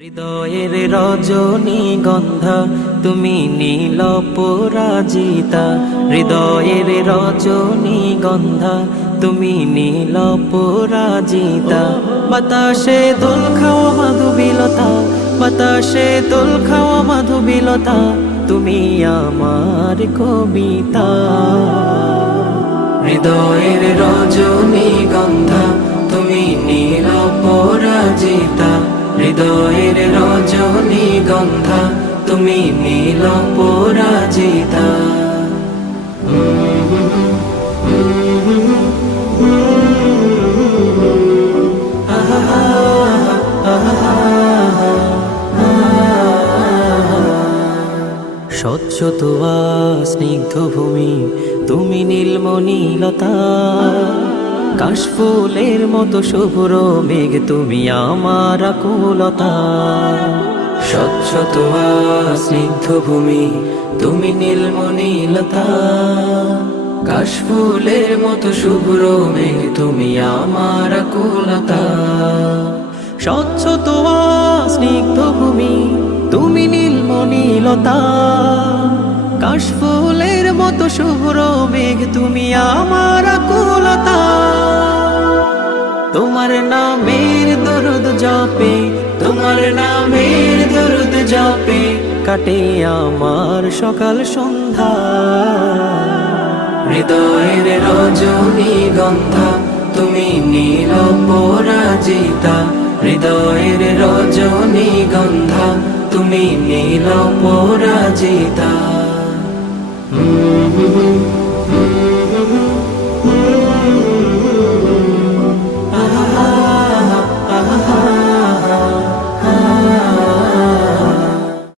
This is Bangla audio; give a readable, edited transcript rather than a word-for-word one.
হৃদয়ের রজনীগন্ধা তুমি নীল পরাজিতা, হৃদয়ের রজনীগন্ধা তুমি নীল পরাজিতা। বাতাসে দোল খাওয়া মাধুবিলতা, বাতাসে দোল খাওয়া মাধুবিলতা, তুমি আমার কবিতা। হৃদয়ের রজনীগন্ধা তুমি নীল পরাজিতা, হৃদয়ের রজনীগন্ধা তুমি নীল পরাজিতা। স্বচ্ছ তোয়া স্নিগ্ধ ভূমি তুমি নীলমণিলতা, কাশফুলের মতো শুভ্র মেঘ তুমি আমার আকুলতা। স্বচ্ছ তোয়া স্নিগ্ধ ভূমি তুমি নীলমণিলতা, কাশফুলের মতো শুভ্র মেঘ তুমি আমার আকুলতা। স্বচ্ছ তোয়া স্নিগ্ধ ভূমি তুমি নীলমণিলতা, কাশফুলের মতো শুভ্র মেঘ তুমি আমার আকুলতা। তোমার নামের দরুদ জপে, তোমার নামের দরুদ জপে কাটে আমার সকাল সন্ধ্যা। হৃদয়ের রজনীগন্ধা তুমি নীল পরাজিতা, হৃদয়ের রজনীগন্ধা তুমি নীল পরাজিতা।